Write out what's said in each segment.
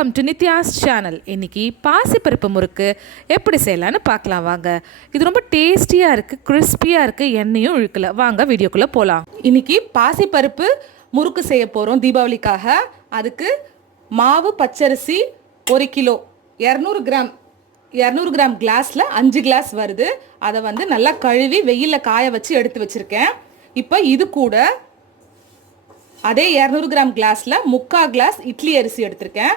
Welcome to Nithya's channel. இன்றைக்கி பாசிப்பருப்பு முறுக்கு எப்படி செய்யலான்னு பார்க்கலாம் வாங்க. இது ரொம்ப டேஸ்டியாக இருக்குது, கிறிஸ்பியாக இருக்குது, எண்ணெயும் இழுக்கல. வாங்க வீடியோக்குள்ளே போகலாம். இன்றைக்கி பாசிப்பருப்பு முறுக்கு செய்ய போகிறோம் தீபாவளிக்காக. அதுக்கு மாவு பச்சரிசி 1 கிலோ 200 கிராம் கிளாஸில் 5 கிளாஸ் வருது. அதை நல்லா கழுவி வெயிலில் காய வச்சு எடுத்து வச்சுருக்கேன். இப்போ இது கூட அதே 200 கிராம் கிளாஸில் 3/4 கிளாஸ் இட்லி அரிசி எடுத்திருக்கேன்.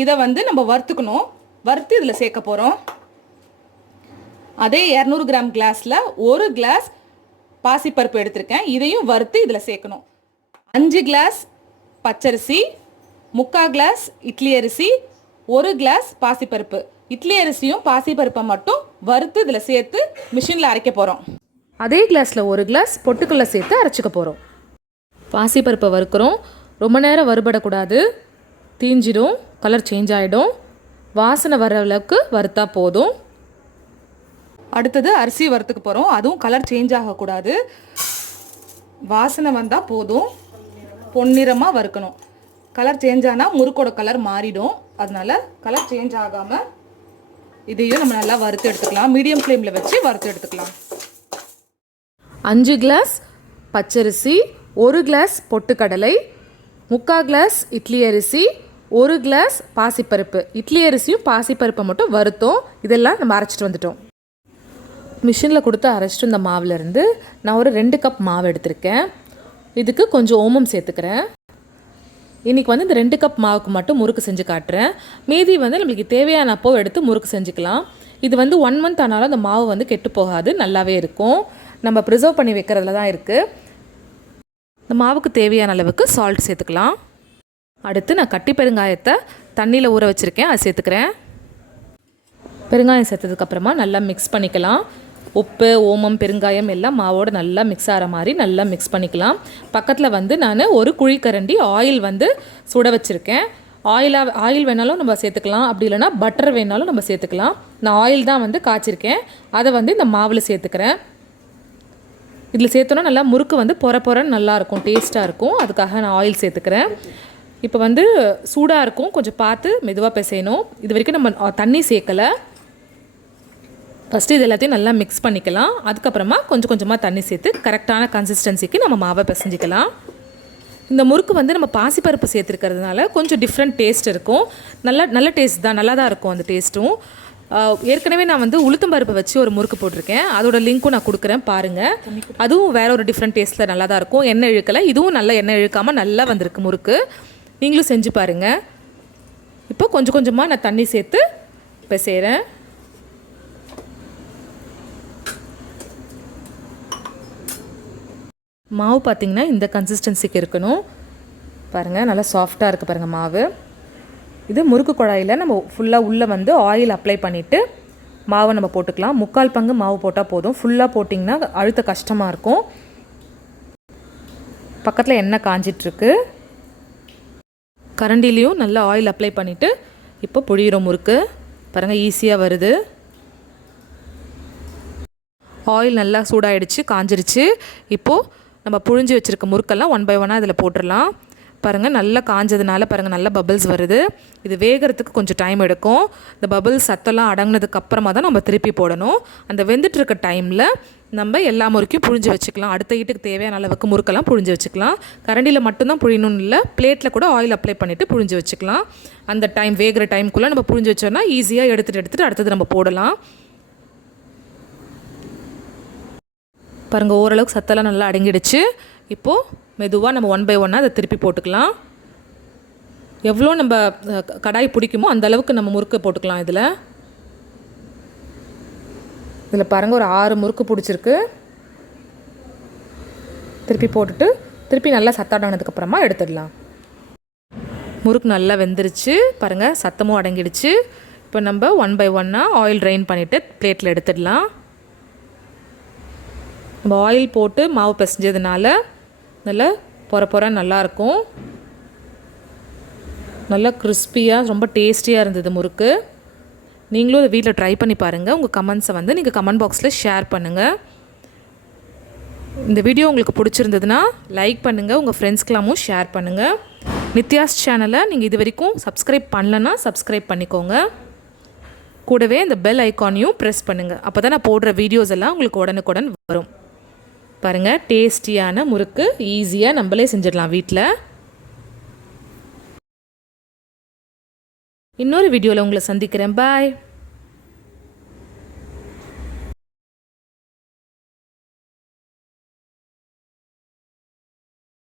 இதை நம்ம வறுத்துக்கணும். வறுத்து இதில் சேர்க்க போகிறோம். அதே 200 கிராம் கிளாஸில் 1 கிளாஸ் பாசிப்பருப்பு எடுத்திருக்கேன். இதையும் வறுத்து இதில் சேர்க்கணும். 5 கிளாஸ் பச்சரிசி, 3/4 கிளாஸ் இட்லி அரிசி, 1 கிளாஸ் பாசிப்பருப்பு. இட்லி அரிசியும் பாசிப்பருப்பை மட்டும் வறுத்து இதில் சேர்த்து மிஷினில் அரைக்க போகிறோம். அதே கிளாஸில் 1 கிளாஸ் பொட்டுக்கல்லை சேர்த்து அரைச்சிக்க போகிறோம். பாசிப்பருப்பை வறுக்கிறோம். ரொம்ப நேரம் வறுபடக்கூடாது, தீஞ்சிடும், கலர் சேஞ்ச் ஆகிடும். வாசனை வர அளவுக்கு வறுத்தா போதும். அடுத்தது அரிசி வறுத்துக்க போகிறோம். அதுவும் கலர் சேஞ்ச் ஆகக்கூடாது, வாசனை வந்தால் போதும். பொன்னிறமாக வறுக்கணும். கலர் சேஞ்ச் ஆனால் முறுக்கோட கலர் மாறிடும். அதனால கலர் சேஞ்ச் ஆகாமல் இதையும் நம்ம நல்லா வறுத்து எடுத்துக்கலாம். மீடியம் ஃப்ளேமில் வச்சு வறுத்து எடுத்துக்கலாம். 5 கிளாஸ் பச்சரிசி, 1 கிளாஸ் பொட்டுக்கடலை, 3/4 கிளாஸ் இட்லி அரிசி, 1 கிளாஸ் பாசிப்பருப்பு. இட்லி அரிசியும் பாசிப்பருப்பை மட்டும் வறுத்தோம். இதெல்லாம் நம்ம அரைச்சிட்டு வந்துட்டோம். மிஷினில் கொடுத்து அரைச்சிட்டு இந்த மாவுலேருந்து நான் ஒரு 2 கப் மாவு எடுத்திருக்கேன். இதுக்கு கொஞ்சம் ஓமம் சேர்த்துக்கிறேன். இன்றைக்கி இந்த 2 கப் மாவுக்கு மட்டும் முறுக்கு செஞ்சு காட்டுறேன். மீதி நம்மளுக்கு தேவையான அப்போ எடுத்து முறுக்கு செஞ்சுக்கலாம். இது 1 மந்த் ஆனாலும் அந்த மாவு கெட்டு போகாது, நல்லாவே இருக்கும். நம்ம ப்ரிசர்வ் பண்ணி வைக்கிறதுல தான் இருக்குது. இந்த மாவுக்கு தேவையான அளவுக்கு சால்ட் சேர்த்துக்கலாம். அடுத்து நான் கட்டி பெருங்காயத்தை தண்ணியில் ஊற வச்சுருக்கேன், அதை சேர்த்துக்கிறேன். பெருங்காயம் சேர்த்ததுக்கப்புறமா நல்லா மிக்ஸ் பண்ணிக்கலாம். உப்பு, ஓமம், பெருங்காயம் எல்லாம் மாவோடு நல்லா மிக்ஸ் ஆகிற மாதிரி நல்லா மிக்ஸ் பண்ணிக்கலாம். பக்கத்தில் நான் ஒரு குழிக்கரண்டி ஆயில் சுட வச்சுருக்கேன். ஆயில் வேணாலும் நம்ம சேர்த்துக்கலாம், அப்படி இல்லைனா பட்டர் வேணாலும் நம்ம சேர்த்துக்கலாம். நான் ஆயில் தான் காய்ச்சிருக்கேன். அதை இந்த மாவில் சேர்த்துக்கிறேன். இதில் சேர்த்தோன்னா நல்லா முறுக்கு பொறன்னு நல்லாயிருக்கும், டேஸ்ட்டாக இருக்கும். அதுக்காக நான் ஆயில் சேர்த்துக்கிறேன். இப்போ சூடாக இருக்கும், கொஞ்சம் பார்த்து மெதுவாக பிசையணும். இது வரைக்கும் நம்ம தண்ணி சேர்க்கலை. ஃபஸ்ட்டு இது எல்லாத்தையும் நல்லா மிக்ஸ் பண்ணிக்கலாம். அதுக்கப்புறமா கொஞ்சம் கொஞ்சமாக தண்ணி சேர்த்து கரெக்டான கன்சிஸ்டன்சிக்கு நம்ம மாவை பிசைஞ்சிக்கலாம். இந்த முறுக்கு நம்ம பாசிப்பருப்பு சேர்த்துருக்கிறதுனால கொஞ்சம் டிஃப்ரெண்ட் டேஸ்ட் இருக்கும். நல்ல டேஸ்ட் தான், நல்லா தான் இருக்கும் அந்த டேஸ்ட்டும். ஏற்கனவே நான் உளுத்தம் பருப்பை வச்சு ஒரு முறுக்கு போட்டிருக்கேன். அதோட லிங்க்கும் நான் கொடுக்குறேன், பாருங்கள். அதுவும் வேறு ஒரு டிஃப்ரெண்ட் டேஸ்ட்டில் நல்லா தான் இருக்கும். எண்ணெய் இழுக்கலை, இதுவும் நல்லா எண்ணெய் இழுக்காமல் நல்லா வந்திருக்கு முறுக்கு. நீங்களும் செஞ்சு பாருங்கள். இப்போ கொஞ்சம் கொஞ்சமாக நான் தண்ணி சேர்த்து பிசைகிறேன். மாவு பார்த்திங்கன்னா இந்த கன்சிஸ்டன்சிக்கு இருக்கணும். பாருங்கள், நல்லா சாஃப்டாக இருக்குது பாருங்கள் மாவு. இது முறுக்கு குழாயில் நம்ம ஃபுல்லாக உள்ளே ஆயில் அப்ளை பண்ணிவிட்டு மாவை நம்ம போட்டுக்கலாம். 3/4 பங்கு மாவு போட்டால் போதும். ஃபுல்லாக போட்டிங்கன்னா அழுத்த கஷ்டமாக இருக்கும். பக்கத்தில் எண்ணெய் காஞ்சிட்ருக்கு. கரண்டிலையும் நல்லா ஆயில் அப்ளை பண்ணிவிட்டு இப்போ புழியிறோம் முறுக்கு. பாருங்கள், ஈஸியாக வருது. ஆயில் நல்லா சூடாகிடுச்சு, காஞ்சிருச்சு. இப்போது நம்ம புழிஞ்சு வச்சுருக்க முறுக்கெல்லாம் 1 by 1 இதில் போட்டுடலாம். பாருங்கள், நல்லா காஞ்சதுனால பாருங்கள் நல்லா பபிள்ஸ் வருது. இது வேகிறதுக்கு கொஞ்சம் டைம் எடுக்கும். இந்த பபிள்ஸ் சத்தெல்லாம் அடங்கினதுக்கு அப்புறமா தான் நம்ம திருப்பி போடணும். அந்த வெந்துட்டுருக்க டைமில் நம்ம எல்லா முறுக்கையும் புழிஞ்சு வச்சுக்கலாம். அடுத்த ஈட்டுக்கு தேவையான அளவுக்கு முறுக்கெல்லாம் புழிஞ்சு வச்சுக்கலாம். கரண்டியில் மட்டும்தான் புழியணும்னு இல்லை, பிளேட்டில் கூட ஆயில் அப்ளை பண்ணிவிட்டு புழிஞ்சு வச்சுக்கலாம். அந்த டைம் வேகிற டைமுக்குள்ளே நம்ம புழிஞ்சு வச்சோன்னா ஈஸியாக எடுத்துகிட்டு அடுத்தது நம்ம போடலாம். பாருங்கள், ஓரளவுக்கு சத்தெல்லாம் நல்லா அடங்கிடுச்சு. இப்போது மெதுவாக நம்ம 1 by 1 அதை திருப்பி போட்டுக்கலாம். எவ்வளோ நம்ம கடாய் பிடிக்குமோ அந்த அளவுக்கு நம்ம முறுக்கு போட்டுக்கலாம். இதில் பாருங்கள், ஒரு 6 முறுக்கு பிடிச்சிருக்கு. திருப்பி போட்டுட்டு திருப்பி நல்லா சத்தாடானதுக்கப்புறமா எடுத்துடலாம். முறுக்கு நல்லா வெந்துருச்சு பாருங்கள், சத்தமும் அடங்கிடுச்சு. இப்போ நம்ம 1 by 1 ஆயில் ட்ரைன் பண்ணிவிட்டு பிளேட்டில் எடுத்துடலாம். நம்ம ஆயில் போட்டு மாவு பிசைஞ்சதுனால நல்லா பொற நல்லாயிருக்கும். நல்லா கிறிஸ்பியாக ரொம்ப டேஸ்டியாக இருந்தது முறுக்கு. நீங்களும் அதை வீட்டில் ட்ரை பண்ணி பாருங்கள். உங்கள் கமெண்ட்ஸை நீங்கள் கமெண்ட் பாக்ஸில் ஷேர் பண்ணுங்கள். இந்த வீடியோ உங்களுக்கு பிடிச்சிருந்ததுன்னா லைக் பண்ணுங்கள், உங்கள் ஃப்ரெண்ட்ஸ்க்கெல்லாமும் ஷேர் பண்ணுங்கள். நித்யாஸ் சேனலை நீங்கள் இது வரைக்கும் சப்ஸ்கிரைப் பண்ணலன்னா சப்ஸ்கிரைப் பண்ணிக்கோங்க. கூடவே இந்த பெல் ஐக்கானையும் ப்ரெஸ் பண்ணுங்கள். அப்போ தான் நான் போடுற வீடியோஸ் எல்லாம் உங்களுக்கு உடனுக்குடன் வரும். பாருங்கள், டேஸ்டியான முறுக்கு ஈஸியாக நம்மளே செஞ்சிடலாம் வீட்டில். இன்னொரு வீடியோவில் உங்களை சந்திக்கிறேன். பாய்.